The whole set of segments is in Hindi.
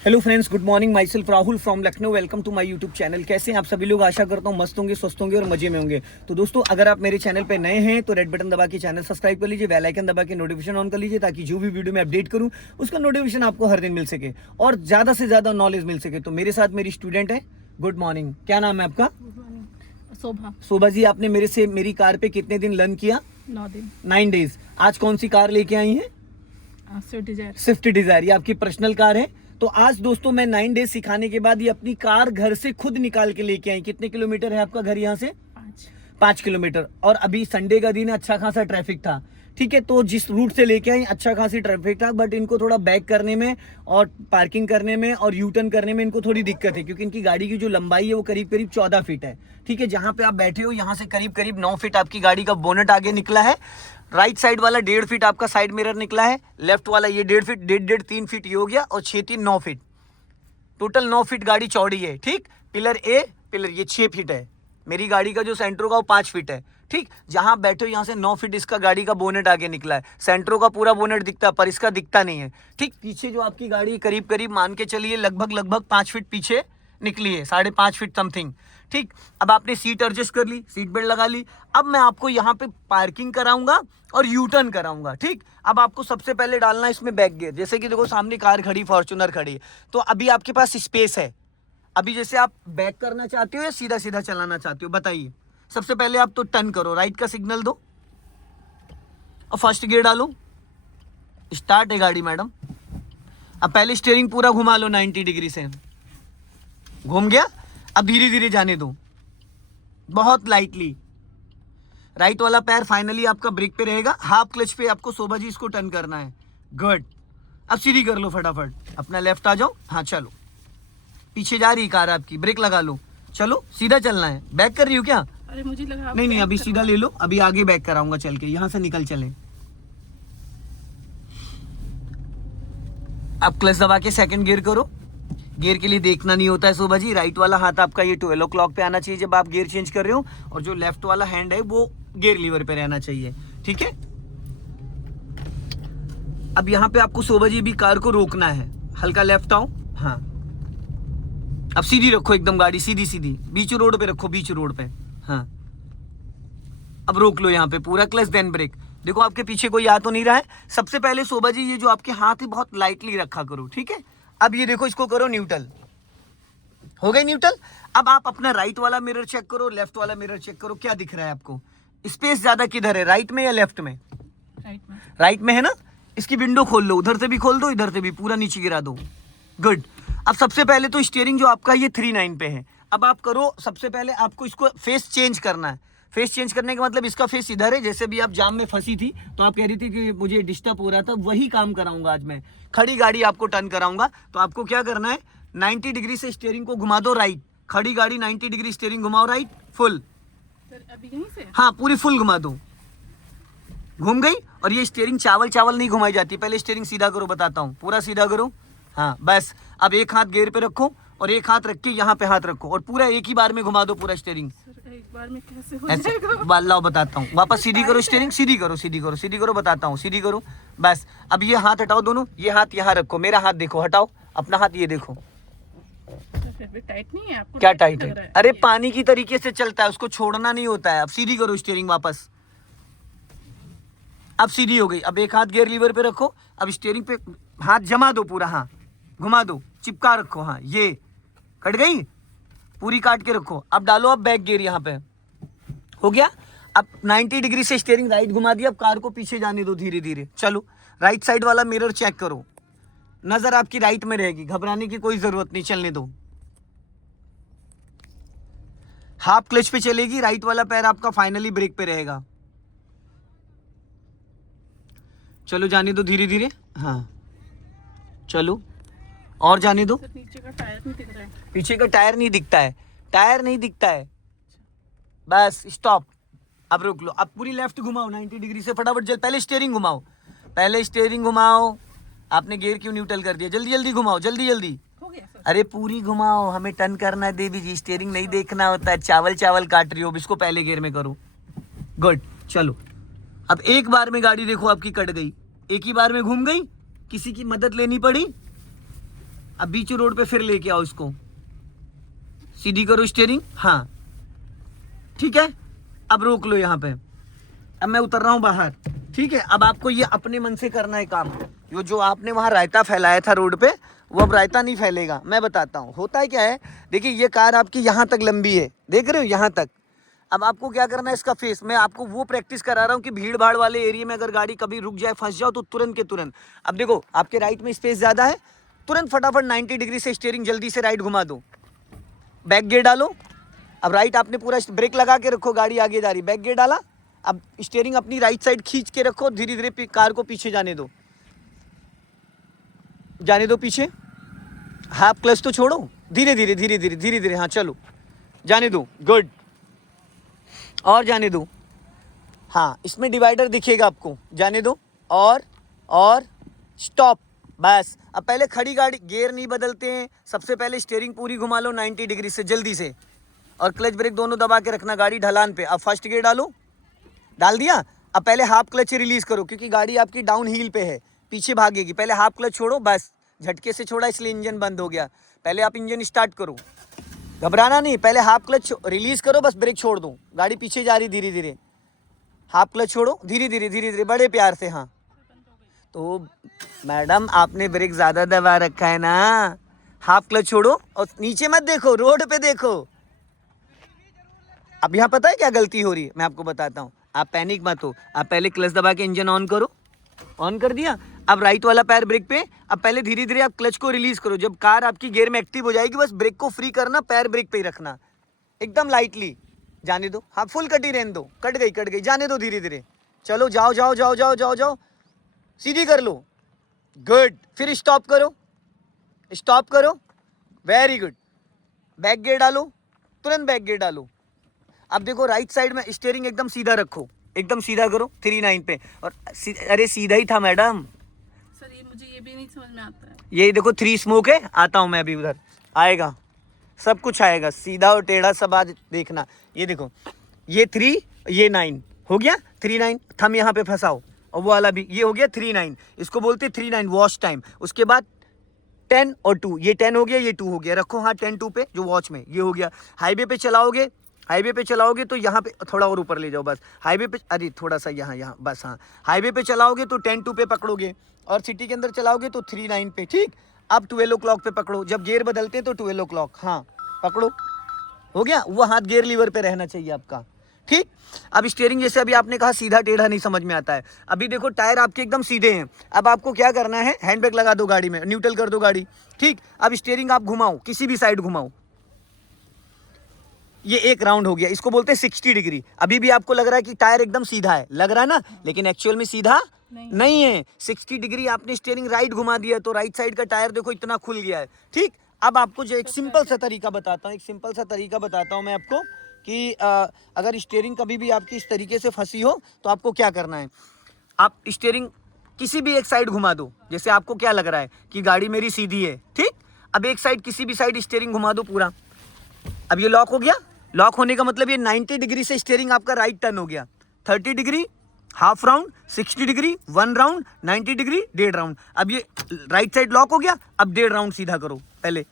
Hello friends, good morning. Myself Rahul from Lucknow. Welcome to my YouTube channel. कैसे हैं आप सभी लोग? आशा करता हूँ मस्त होंगे, स्वस्थ होंगे और मजे में होंगे। तो दोस्तों, अगर आप मेरे चैनल पे नए हैं तो रेड बटन दबा के चैनल सब्सक्राइब कर लीजिए, बेल आइकन दबा के नोटिफिकेशन ऑन कर लीजिए, ताकि जो भी वीडियो मैं अपडेट करूँ उसका नोटिफिकेशन आपको हर दिन मिल सके और ज़्यादा से ज़्यादा नॉलेज मिल सके। तो मेरे साथ मेरी स्टूडेंट है। गुड मॉर्निंग, क्या नाम है आपका? शोभा। शोभा जी, आपने मेरे से मेरी कार पे कितने दिन लर्न किया? 9 दिन। 9 डेज। आज कौन सी कार लेके आई हैं? Swift Dzire. स्विफ्ट डिजायर, ये आपकी पर्सनल कार है। तो आज दोस्तों मैं 9 डेज सिखाने के बाद ये अपनी कार घर से खुद निकाल के लेके आई। कितने किलोमीटर है आपका घर यहाँ से? 5 किलोमीटर। और अभी संडे का दिन है, अच्छा खासा ट्रैफिक था। ठीक है, तो जिस रूट से लेके आई अच्छा खासी ट्रैफिक था, बट इनको थोड़ा बैक करने में और पार्किंग करने में और यू टर्न करने में इनको थोड़ी दिक्कत है, क्योंकि इनकी गाड़ी की जो लंबाई है वो करीब करीब 14 फीट है। ठीक है, जहाँ पे आप बैठे हो यहाँ से करीब करीब 9 फीट आपकी गाड़ी का बोनट आगे निकला है। राइट साइड वाला 1.5 फीट आपका साइड मिरर निकला है। लेफ्ट वाला ये 1.5 फीट, 1.5 3 फीट ये हो गया, और 6 3 9 फीट, टोटल 9 फीट गाड़ी चौड़ी है। ठीक, पिलर ए, पिलर ये 6 फीट है। मेरी गाड़ी का जो सेंट्रो का वो 5 फीट है। ठीक, जहां बैठे हो यहाँ से 9 फीट इसका गाड़ी का बोनेट आगे निकला है। सेंट्रो का पूरा बोनेट दिखता है पर इसका दिखता नहीं है। ठीक, पीछे जो आपकी गाड़ी करीब करीब मान के चलिए लगभग 5 फीट पीछे निकली है, 5.5 फीट समथिंग। ठीक, अब आपने सीट एडजस्ट कर ली, सीट बेल्ट लगा ली। अब मैं आपको यहाँ पे पार्किंग कराऊंगा और यू टर्न कराऊंगा। ठीक, अब आपको सबसे पहले डालना है इसमें बैक गियर। जैसे कि देखो सामने कार खड़ी, फॉर्च्यूनर खड़ी है, तो अभी आपके पास स्पेस है। अभी जैसे आप बैक करना चाहते हो या सीधा सीधा चलाना चाहते हो, बताइए। सबसे पहले आप तो टर्न करो, राइट का सिग्नल दो और फर्स्ट गियर डालो। स्टार्ट है गाड़ी मैडम। अब पहले स्टीयरिंग पूरा घुमा लो 90 डिग्री से। घूम गया, अब धीरे धीरे जाने दो, बहुत लाइटली। राइट वाला पैर फाइनली आपका ब्रेक पे रहेगा। हाफ क्लच पे आपको शोभा जी इसको टर्न करना है। गुड, अब सीधी कर लो फटाफट। अपना लेफ्ट आ जाओ। हाँ चलो, पीछे जा रही कार आपकी, ब्रेक लगा लो। चलो, सीधा चलना है। बैक कर रही हो क्या? अरे मुझे लगा नहीं नहीं, अभी सीधा ले लो, अभी आगे बैक कराऊंगा चल के। यहां से निकल चले। अब क्लच दबा के सेकंड गियर करो। गियर के लिए देखना नहीं होता है शोभा जी। राइट वाला हाथ आपका ये 12 o'clock पे आना चाहिए जब आप गियर चेंज कर रहे हो, और जो लेफ्ट वाला हैंड है वो गियर लीवर पे रहना चाहिए। ठीक है, अब यहाँ पे आपको शोभा जी भी कार को रोकना है। हल्का लेफ्ट आओ। हाँ, अब सीधी रखो एकदम गाड़ी, सीधी सीधी बीच रोड पे रखो, बीच रोड पे। हाँ, अब रोक लो यहाँ पे पूरा, क्लच देन ब्रेक। देखो आपके पीछे कोई आ तो नहीं रहा है। सबसे पहले शोभा जी ये जो आपके हाथ है बहुत लाइटली रखा करो। ठीक है, अब ये देखो इसको करो न्यूट्रल। हो गई न्यूट्रल। अब आप अपना राइट वाला मिरर चेक करो, लेफ्ट वाला मिरर चेक करो, क्या दिख रहा है आपको? स्पेस ज्यादा किधर है, राइट में या लेफ्ट में? राइट में। राइट में है ना। इसकी विंडो खोल लो, उधर से भी खोल दो, इधर से भी, पूरा नीचे गिरा दो। गुड। अब सबसे पहले तो स्टीयरिंग जो आपका ये 3/9 पे है। अब आप करो, सबसे पहले आपको इसको फेस चेंज करना है। फेस चेंज करने का मतलब इसका फेस इधर है। जैसे भी आप जाम में फंसी थी तो आप कह रही थी कि मुझे डिस्टर्ब हो रहा था, वही काम कराऊंगा आज मैं। खड़ी गाड़ी आपको टर्न कराऊंगा। तो आपको क्या करना है, 90 डिग्री से स्टीयरिंग को घुमा दो राइट। खड़ी गाड़ी 90 डिग्री स्टीयरिंग घुमाओ राइट, फुल। अभी यहीं से? हाँ, पूरी फुल घुमा दो। घूम गई। और ये स्टीयरिंग चावल चावल नहीं घुमाई जाती। पहले स्टीयरिंग सीधा करो, बताता हूँ, पूरा सीधा करो। हाँ बस, अब एक हाथ गियर पे रखो और एक हाथ रख के यहाँ पे हाथ रखो, और पूरा एक ही बार में घुमा दो पूरा स्टीयरिंग। एक बार में कैसे हो ऐसे जाएगा? लाओ बताता हूँ। वापस सीधी करो स्टीयरिंग, सीधी करो, सीधी करो, सीधी करो, बताता हूँ, सीधी करो। बस, अब ये हाथ हटाओ दोनों, ये हाथ यहाँ रखो, मेरा हाथ देखो, हटाओ अपना हाथ, ये देखो। टाइट नहीं है आपको? क्या टाइट है? अरे पानी की तरीके से चलता है, उसको छोड़ना नहीं होता है। अब सीधी करो स्टीयरिंग वापस। अब सीधी हो गई। अब एक हाथ गियर लीवर पे रखो। अब स्टीयरिंग पे हाथ जमा दो पूरा। हाँ, घुमा दो, चिपका रखो। हाँ, ये कट गई, पूरी काट के रखो। अब डालो अब बैक गियर यहाँ पे। हो गया। अब 90 डिग्री से स्टीयरिंग राइट घुमा दिया। अब कार को पीछे जाने दो धीरे धीरे। चलो, राइट साइड वाला मिरर चेक करो, नजर आपकी राइट में रहेगी, घबराने की कोई जरूरत नहीं, चलने दो। हाफ क्लच पे चलेगी, राइट वाला पैर आपका फाइनली ब्रेक पे रहेगा। चलो, जाने दो धीरे धीरे। हाँ चलो, और जाने दो। नीचे का टायर नहीं दिख रहा है। पीछे का टायर नहीं दिखता है, टायर नहीं दिखता है। Bus stop. अब रोक लो। अब पूरी लेफ्ट घुमाओ 90 डिग्री से फटाफट। जल्द पहले स्टीयरिंग घुमाओ, पहले स्टीयरिंग घुमाओ। आपने गियर क्यों न्यूट्रल कर दिया? जल्दी जल्दी घुमाओ, जल्दी जल्दी। हो गया सर? अरे पूरी घुमाओ, हमें टर्न करना है देवी जी, स्टीयरिंग नहीं देखना होता है। चावल चावल काट रही हो, अब इसको पहले गियर में करो। गुड, चलो। अब एक बार में गाड़ी देखो आपकी कट गई, एक ही बार में घूम गई, किसी की मदद लेनी पड़ी? अब बीच रोड पे फिर लेके आओ इसको, सीधी करो स्टीयरिंग, हाँ ठीक है। अब रोक लो यहाँ पे, अब मैं उतर रहा हूँ बाहर, ठीक है। अब आपको ये अपने मन से करना है काम। जो आपने वहाँ रायता फैलाया था रोड पे, वो अब रायता नहीं फैलेगा। मैं बताता हूँ होता है क्या है। देखिए ये कार आपकी यहाँ तक लंबी है, देख रहे हो यहाँ तक। अब आपको क्या करना है, इसका फेस, मैं आपको वो प्रैक्टिस करा रहा हूँ कि भीड़ भाड़ वाले एरिया में अगर गाड़ी कभी रुक जाए, फंस जाओ, तो तुरंत के तुरंत। अब देखो आपके राइट में स्पेस ज़्यादा है, तुरंत फटाफट 90 डिग्री से स्टीयरिंग जल्दी से राइट घुमा दो, बैक गियर डालो। अब राइट आपने पूरा ब्रेक लगा के रखो, गाड़ी आगे जा रही, बैक गियर डाला। अब स्टीयरिंग अपनी राइट साइड खींच के रखो, धीरे धीरे कार को पीछे जाने दो, जाने दो पीछे। हाफ क्लच तो छोड़ो, धीरे धीरे धीरे धीरे धीरे धीरे, हाँ चलो, जाने दो, गुड, और जाने दो। हाँ इसमें डिवाइडर दिखेगा आपको, जाने दो, और स्टॉप, बस। अब पहले खड़ी गाड़ी, गियर नहीं बदलते हैं, सबसे पहले स्टीयरिंग पूरी घुमा लो 90 डिग्री से जल्दी से, और क्लच ब्रेक दोनों दबा के रखना, गाड़ी ढलान पे। अब फर्स्ट गियर डालो, डाल दिया। अब पहले हाफ क्लच रिलीज करो, क्योंकि गाड़ी आपकी डाउन हिल पे है, पीछे भागेगी। पहले हाफ क्लच छोड़ो, बस झटके से छोड़ा इसलिए इंजन बंद हो गया। पहले आप इंजन स्टार्ट करो, घबराना नहीं, पहले हाफ क्लच रिलीज करो, बस ब्रेक छोड़ दो, गाड़ी पीछे जा रही धीरे धीरे। हाफ क्लच छोड़ो, धीरे धीरे धीरे धीरे, बड़े प्यार से, हाँ। तो मैडम आपने ब्रेक ज़्यादा दबा रखा है ना, हाफ क्लच छोड़ो और नीचे मत देखो, रोड पे देखो। अब यहाँ पता है क्या गलती हो रही है, मैं आपको बताता हूँ। आप पैनिक मत हो, आप पहले क्लच दबा के इंजन ऑन करो, ऑन कर दिया। अब राइट वाला पैर ब्रेक पे, अब पहले धीरे धीरे आप क्लच को रिलीज करो। जब कार आपकी गियर में एक्टिव हो जाएगी, बस ब्रेक को फ्री करना, पैर ब्रेक पे ही रखना, एकदम लाइटली, जाने दो। हाँ फुल कटी रहने दो, कट गई, जाने दो धीरे धीरे, चलो जाओ जाओ जाओ जाओ जाओ जाओ, सीधी कर लो, गुड। फिर स्टॉप करो, स्टॉप करो, वेरी गुड। बैक गियर डालो, तुरंत बैक गियर डालो। अब देखो राइट साइड में स्टीयरिंग एकदम सीधा रखो, एकदम सीधा करो 39 पे, और अरे सीधा ही था मैडम। सर ये मुझे ये भी नहीं समझ में आता है। ये देखो 3 स्मोक है, आता हूँ मैं अभी उधर, आएगा सब कुछ आएगा, सीधा और टेढ़ा सब आज देखना। ये देखो ये 3, ये 9 हो गया, 39 थम यहाँ पे फंसाओ, और वो वाला भी ये हो गया 39, इसको बोलते 39 वॉच टाइम। उसके बाद 10 और 2, ये 10 हो गया, ये 2 हो गया, रखो हाँ 10 2 पे जो वॉच में, ये हो गया। हाईवे पे चलाओगे तो यहाँ पे थोड़ा और ऊपर ले जाओ, बस हाईवे पे, अरे थोड़ा सा यहाँ बस, हाँ हाईवे पे चलाओगे तो 10 2 पे पकड़ोगे, और सिटी के अंदर चलाओगे तो 39 पे, ठीक। अब 12 o'clock पे पकड़ो, जब गियर बदलते हैं तो 12 o'clock, हाँ पकड़ो, हो गया। वो हाथ गियर लीवर पे रहना चाहिए आपका, ठीक। अब स्टीयरिंग जैसे अभी आपने कहा सीधा टेढ़ा नहीं समझ में आता है, अभी देखो टायर आपके एकदम सीधे हैं। अब आपको क्या करना है, हैंड ब्रेक लगा दो गाड़ी में, न्यूट्रल कर दो गाड़ी, ठीक। अब स्टीयरिंग आप घुमाओ, किसी भी साइड घुमाओ, ये एक राउंड हो गया, इसको बोलते हैं 60 डिग्री। अभी भी आपको लग रहा है कि टायर एकदम सीधा है, लग रहा है ना, लेकिन एक्चुअल में सीधा नहीं है। 60 डिग्री आपने स्टीयरिंग राइट घुमा दिया, तो राइट साइड का टायर देखो इतना खुल गया है, ठीक। अब आपको जो एक सिंपल सा तरीका बताता हूँ, मैं आपको कि अगर स्टीयरिंग कभी भी आपकी इस तरीके से फंसी हो तो आपको क्या करना है। आप स्टीयरिंग किसी भी एक साइड घुमा दो, जैसे आपको क्या लग रहा है कि गाड़ी मेरी सीधी है, ठीक। अब एक साइड, किसी भी साइड स्टीयरिंग घुमा दो पूरा। अब ये लॉक हो गया, लॉक होने का मतलब ये 90 डिग्री से स्टीयरिंग आपका राइट टर्न हो गया, 30 degree half round, 60 degree 1 round, 90 degree 1.5 round. अब ये राइट साइड लॉक हो गया, अब 1.5 राउंड सीधा करो, पहले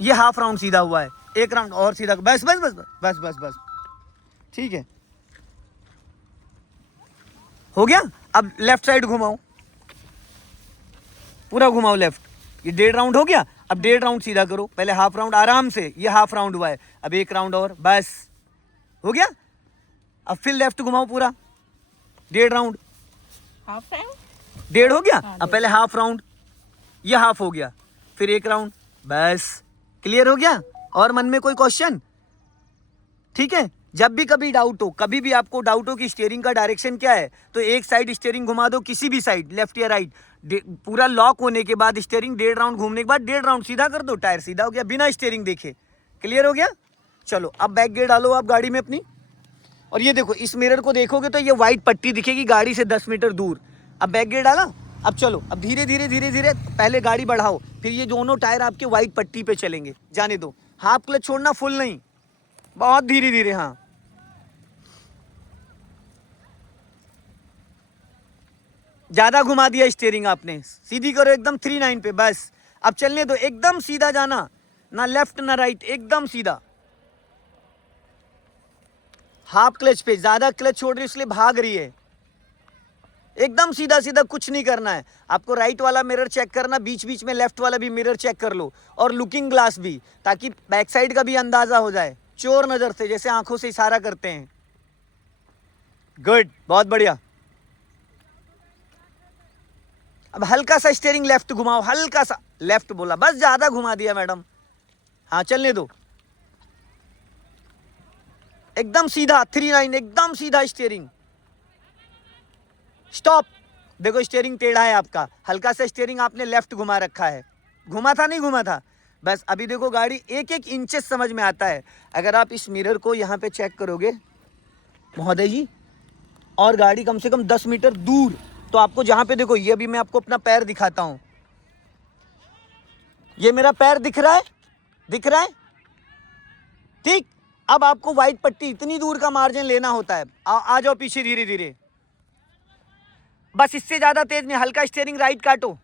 ये हाफ राउंड सीधा हुआ है, 1 राउंड और सीधा, बस बस बस बस बस बस, ठीक है, हो गया। अब लेफ्ट साइड घुमाओ, पूरा घुमाओ लेफ्ट, ये 1.5 राउंड हो गया। अब 1.5 राउंड सीधा करो, पहले हाफ राउंड आराम से, ये हाफ राउंड हुआ है, अब 1 राउंड और, बस हो गया। अब फिर लेफ्ट घुमाओ पूरा 1.5 राउंड, हाफ टाइम 1.5 हो गया। अब पहले हाफ राउंड, ये हाफ हो गया, फिर 1 राउंड, बस क्लियर हो गया। और मन में कोई क्वेश्चन, ठीक है। जब भी कभी डाउट हो, कभी भी आपको डाउट हो कि स्टीयरिंग का डायरेक्शन क्या है, तो एक साइड स्टीयरिंग घुमा दो, किसी भी साइड, लेफ्ट या राइट, पूरा लॉक होने के बाद स्टीयरिंग 1.5 राउंड घूमने के बाद 1.5 राउंड सीधा कर दो, टायर सीधा हो गया बिना स्टीयरिंग देखे, क्लियर हो गया। चलो अब बैक गियर डालो आप गाड़ी में अपनी, और ये देखो इस मिरर को देखोगे तो ये व्हाइट पट्टी दिखेगी गाड़ी से 10 मीटर दूर। अब बैक गियर डाला, अब चलो, अब धीरे धीरे धीरे धीरे पहले गाड़ी बढ़ाओ, फिर ये दोनों टायर आपके व्हाइट पट्टी पे चलेंगे, जाने दो। हाफ क्लच छोड़ना, फुल नहीं, बहुत धीरे धीरे, हाँ ज्यादा घुमा दिया स्टीयरिंग आपने, सीधी करो एकदम 39 पे, बस। अब चलने दो, एकदम सीधा जाना, ना लेफ्ट ना राइट, एकदम सीधा। हाफ क्लच पे, ज्यादा क्लच छोड़ रही है इसलिए भाग रही है। एकदम सीधा सीधा, कुछ नहीं करना है आपको। राइट वाला मिरर चेक करना, बीच बीच में लेफ्ट वाला भी मिरर चेक कर लो, और लुकिंग ग्लास भी, ताकि बैक साइड का भी अंदाजा हो जाए चोर नजर से, जैसे आंखों से इशारा करते हैं। गुड, बहुत बढ़िया। अब हल्का सा स्टीयरिंग लेफ्ट घुमाओ, हल्का सा लेफ्ट बोला, बस ज्यादा घुमा दिया मैडम। हाँ चलने दो, एकदम सीधा 39, एकदम सीधा स्टीयरिंग। स्टॉप। देखो स्टीयरिंग टेढ़ा है आपका, हल्का सा स्टीयरिंग आपने लेफ्ट घुमा रखा है। घुमा था नहीं घुमा था? बस अभी देखो गाड़ी एक एक इंचेस समझ में आता है। अगर आप इस मिरर को यहाँ पे चेक करोगे महोदय जी, और गाड़ी कम से कम 10 मीटर दूर, तो आपको जहाँ पे देखो, ये अभी मैं आपको अपना पैर दिखाता हूँ, ये मेरा पैर दिख रहा है, दिख रहा है, ठीक। अब आपको व्हाइट पट्टी इतनी दूर का मार्जिन लेना होता है। आ जाओ पीछे धीरे धीरे, बस इससे ज्यादा तेज नहीं, हल्का स्टीयरिंग राइट काटो,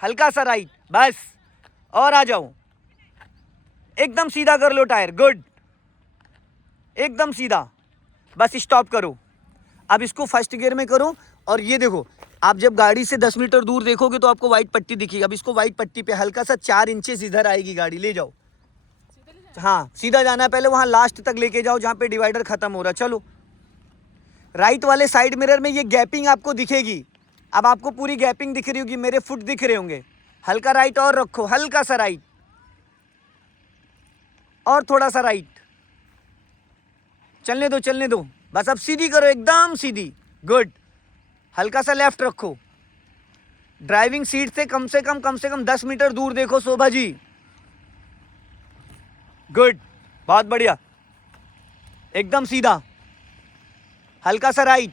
हल्का सा राइट, बस, और आ जाओ, एकदम सीधा कर लो टायर। गुड, एकदम सीधा, बस स्टॉप करो। अब इसको फर्स्ट गियर में करो, और ये देखो, आप जब गाड़ी से 10 मीटर दूर देखोगे तो आपको व्हाइट पट्टी दिखेगी। अब इसको व्हाइट पट्टी पे हल्का सा 4 इंचेस इधर आएगी गाड़ी, ले जाओ। हाँ सीधा जाना है, पहले वहां लास्ट तक लेके जाओ जहां पे डिवाइडर खत्म हो रहा है। चलो, राइट वाले साइड मिरर में ये गैपिंग आपको दिखेगी। अब आपको पूरी गैपिंग दिख रही होगी, मेरे फुट दिख रहे होंगे। हल्का राइट और रखो, हल्का सा राइट, और थोड़ा सा राइट, चलने दो चलने दो, बस अब सीधी करो, एकदम सीधी। गुड, हल्का सा लेफ्ट रखो, ड्राइविंग सीट से कम से कम 10 मीटर दूर देखो शोभा जी। गुड, बहुत बढ़िया, एकदम सीधा, हल्का सा राइट।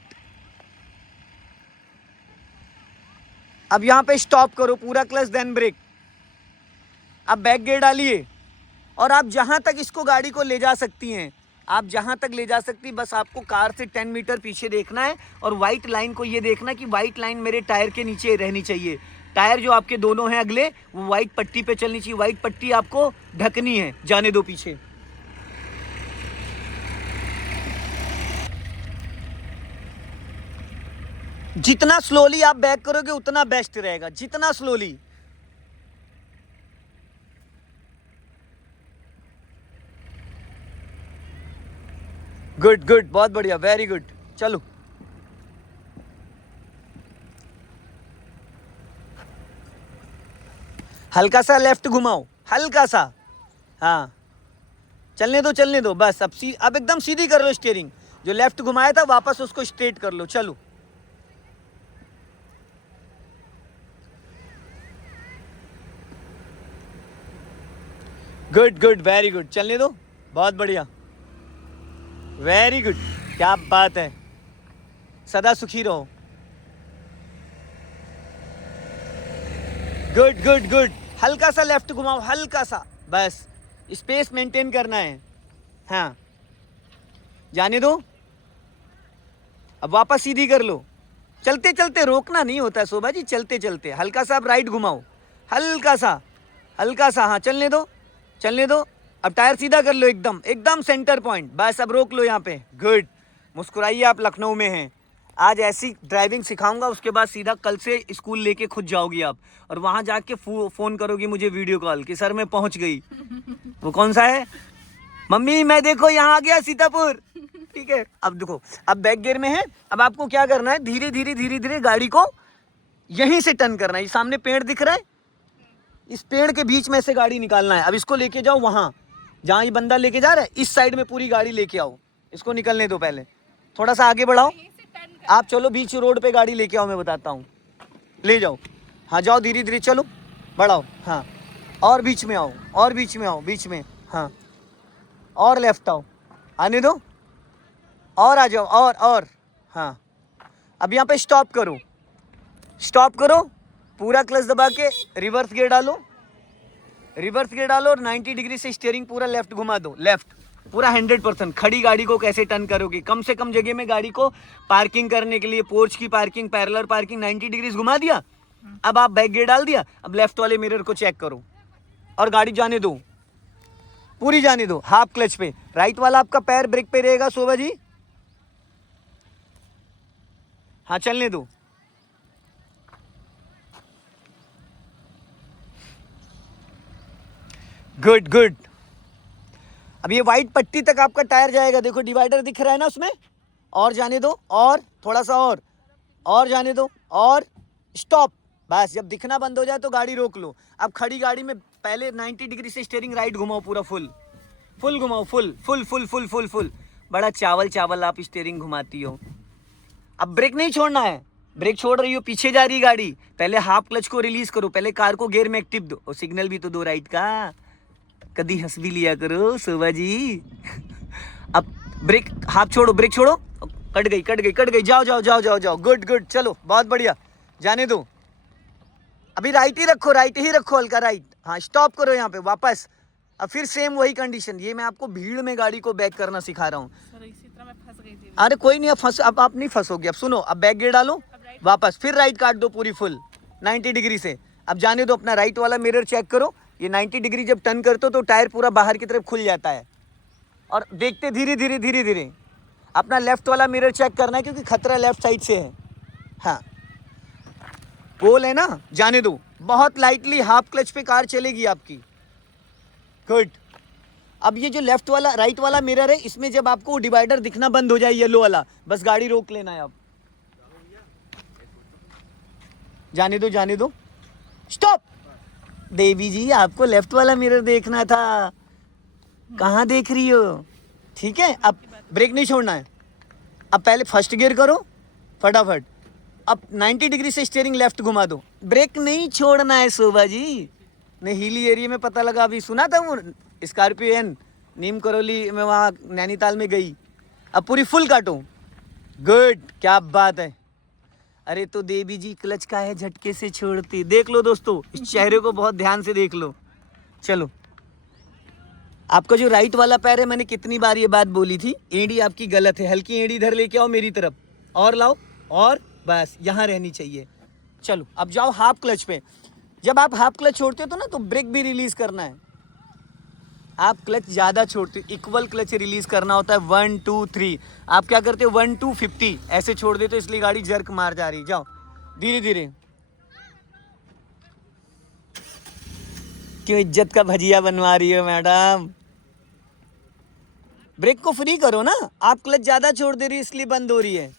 अब यहां पे स्टॉप करो, पूरा क्लच देन ब्रेक। अब बैक गियर डालिए, और आप जहां तक इसको गाड़ी को ले जा सकती हैं, आप जहां तक ले जा सकती, बस आपको कार से 10 मीटर पीछे देखना है, और व्हाइट लाइन को ये देखना कि व्हाइट लाइन मेरे टायर के नीचे रहनी चाहिए। टायर जो आपके दोनों हैं अगले, वो व्हाइट पट्टी पे चलनी चाहिए। व्हाइट पट्टी आपको ढकनी है, जाने दो पीछे। जितना स्लोली आप बैक करोगे उतना बेस्ट रहेगा, जितना स्लोली। गुड गुड, बहुत बढ़िया, वेरी गुड। चलो, हल्का सा लेफ्ट घुमाओ, हल्का सा, हाँ चलने दो बस। अब एकदम सीधी कर लो स्टीयरिंग, जो लेफ्ट घुमाया था वापस उसको स्ट्रेट कर लो। चलो, गुड गुड, वेरी गुड, चलने दो, बहुत बढ़िया, वेरी गुड, क्या बात है, सदा सुखी रहो। गुड गुड गुड, हल्का सा लेफ्ट घुमाओ, हल्का सा, बस स्पेस मेंटेन करना है। हाँ जाने दो, अब वापस सीधी कर लो। चलते चलते रोकना नहीं होता शोभा जी, चलते चलते हल्का सा अब राइट घुमाओ, हल्का सा, हल्का सा, हाँ चलने दो चलने दो। अब टायर सीधा कर लो, एकदम एकदम सेंटर पॉइंट, बस अब रोक लो यहाँ पे। गुड, मुस्कुराइए, आप लखनऊ में हैं। आज ऐसी ड्राइविंग सिखाऊंगा, उसके बाद सीधा कल से स्कूल लेके खुद जाओगी आप, और वहां जाके फोन करोगी मुझे वीडियो कॉल कि सर मैं पहुंच गई। वो कौन सा है? मम्मी मैं देखो यहाँ आ गया सीतापुर। ठीक है, अब देखो, अब बैक गियर में है। अब आपको क्या करना है, धीरे धीरे गाड़ी को यहीं से टर्न करना है। ये सामने पेड़ दिख रहा है, इस पेड़ के बीच में से गाड़ी निकालना है। अब इसको लेके जाओ वहां जहां ये बंदा लेके जा रहा है, इस साइड में पूरी गाड़ी लेके आओ। इसको निकलने दो, पहले थोड़ा सा आगे बढ़ाओ आप, चलो बीच रोड पे गाड़ी लेके आओ, मैं बताता हूँ, ले जाओ। हाँ जाओ, धीरे धीरे चलो, बढ़ाओ, हाँ, और बीच में आओ, और बीच में आओ, बीच में, हाँ, और लेफ्ट आओ, आने दो, और आ जाओ, और हाँ। अब यहाँ पे स्टॉप करो, स्टॉप करो, पूरा क्लच दबा के रिवर्स गियर डालो, रिवर्स गियर डालो, और 90 डिग्री से स्टीयरिंग पूरा लेफ्ट घुमा दो, लेफ्ट पूरा 100%। खड़ी गाड़ी को कैसे टर्न करोगे, कम से कम जगह में गाड़ी को पार्किंग करने के लिए, पोर्च की पार्किंग, पैरेलल पार्किंग, 90 डिग्री घुमा दिया, अब आप बैक गियर डाल दिया, अब लेफ्ट वाले मिरर को चेक करो और गाड़ी जाने दो, पूरी जाने दो, हाफ क्लच पे। राइट वाला आपका पैर ब्रेक पे रहेगा शोभा जी, हाँ चलने दो। Good good. अब ये वाइट पट्टी तक आपका टायर जाएगा, देखो डिवाइडर दिख रहा है ना उसमें, और जाने दो, और थोड़ा सा और जाने दो, और स्टॉप। बस जब दिखना बंद हो जाए तो गाड़ी रोक लो। अब खड़ी गाड़ी में पहले 90 डिग्री से स्टीयरिंग राइट घुमाओ, पूरा फुल घुमाओ, फुल। बड़ा चावल चावल आप स्टीयरिंग घुमाती हो। अब ब्रेक नहीं छोड़ना है, ब्रेक छोड़ रही हो पीछे जा रही गाड़ी, पहले हाफ क्लच को रिलीज करो, पहले कार को गियर में एक्टिव दो, और सिग्नल भी तो दो राइट का, कभी हंस भी लिया करो शोभा जी। अब ब्रेक हाफ छोड़ो, ब्रेक छोड़ो, कट गई, जाओ। गुड, चलो बहुत बढ़िया, जाने दो। अभी राइट ही रखो, हल्का राइट, हाँ स्टॉप करो यहाँ पे वापस। अब फिर सेम वही कंडीशन, ये मैं आपको भीड़ में गाड़ी को बैक करना सिखा रहा हूँ। सर इसी तरह मैं फंस गई थी। अरे कोई नहीं, अब आप नहीं फंसोगे। अब सुनो, अब बैक गियर डालो वापस, फिर राइट काट दो पूरी फुल 90 डिग्री से। अब जाने दो, अपना राइट वाला मिरर चेक करो, ये 90 डिग्री जब टर्न करते हो तो टायर पूरा बाहर की तरफ खुल जाता है, और देखते धीरे अपना लेफ्ट वाला मिरर चेक करना है, क्योंकि खतरा लेफ्ट साइड से है। हाँ पोल है ना, जाने दो, बहुत लाइटली हाफ क्लच पे कार चलेगी आपकी। गुड। अब ये जो लेफ्ट वाला राइट वाला मिरर है, इसमें जब आपको डिवाइडर दिखना बंद हो जाए येलो वाला, बस गाड़ी रोक लेना है। अब जाने दो, स्टॉप। देवी जी आपको लेफ्ट वाला मिरर देखना था, कहाँ देख रही हो? ठीक है, अब ब्रेक नहीं छोड़ना है। अब पहले फर्स्ट गियर करो फटाफट, अब 90 डिग्री से स्टीयरिंग लेफ्ट घुमा दो, ब्रेक नहीं छोड़ना है शोभा जी। नहीं हिली एरिया में पता लगा, अभी सुना था वो स्कॉर्पियो एन नीम करौली में, वहाँ नैनीताल में गई। अब पूरी फुल काटो, गुड, क्या बात है। अरे तो देवी जी क्लच का है झटके से छोड़ती, देख लो दोस्तों, इस चेहरे को बहुत ध्यान से देख लो। चलो, आपका जो राइट वाला पैर है, मैंने कितनी बार ये बात बोली थी, एड़ी आपकी गलत है, हल्की एड़ी इधर लेके आओ मेरी तरफ, और लाओ, और बस यहाँ रहनी चाहिए। चलो अब जाओ हाफ क्लच पे। जब आप हाफ क्लच छोड़ते हो तो ना, तो ब्रेक भी रिलीज करना है। आप क्लच ज़्यादा छोड़ते हो, इक्वल क्लच रिलीज करना होता है, 1 2 3। आप क्या करते हो, 1 2 50 ऐसे छोड़ देते हो, इसलिए गाड़ी जर्क मार जा रही। जाओ धीरे। क्यों इज्जत का भजिया बनवा रही हो मैडम? ब्रेक को फ्री करो ना, आप क्लच ज़्यादा छोड़ दे रही हो इसलिए बंद हो रही है।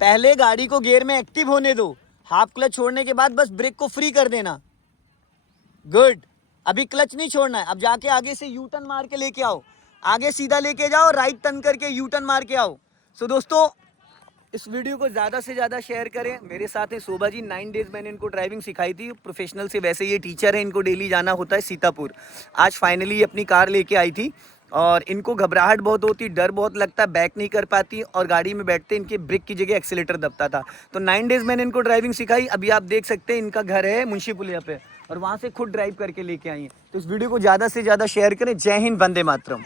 पहले गाड़ी को गियर में एक्टिव होने दो, हाफ क्लच छोड़ने के बाद बस ब्रेक को फ्री कर देना। गुड। अभी क्लच नहीं छोड़ना है, अब जाके आगे से यू टर्न मार के लेके आओ, आगे सीधा लेके जाओ, राइट टर्न करके यू टर्न मार के आओ। सो दोस्तों, इस वीडियो को ज़्यादा से ज़्यादा शेयर करें। मेरे साथ है शोभा जी, 9 डेज मैंने इनको ड्राइविंग सिखाई थी, प्रोफेशनल से, वैसे ये टीचर है, इनको डेली जाना होता है सीतापुर। आज फाइनली अपनी कार लेके आई थी, और इनको घबराहट बहुत होती, डर बहुत लगता, बैक नहीं कर पाती, और गाड़ी में बैठते इनके ब्रेक की जगह एक्सीलेटर दबता था। तो 9 डेज मैंने इनको ड्राइविंग सिखाई। अभी आप देख सकते हैं इनका घर है मुंशी पुलिया पे, और वहाँ से खुद ड्राइव करके लेके आई हैं। तो इस वीडियो को ज़्यादा से ज़्यादा शेयर करें। जय हिंद, वंदे मातरम।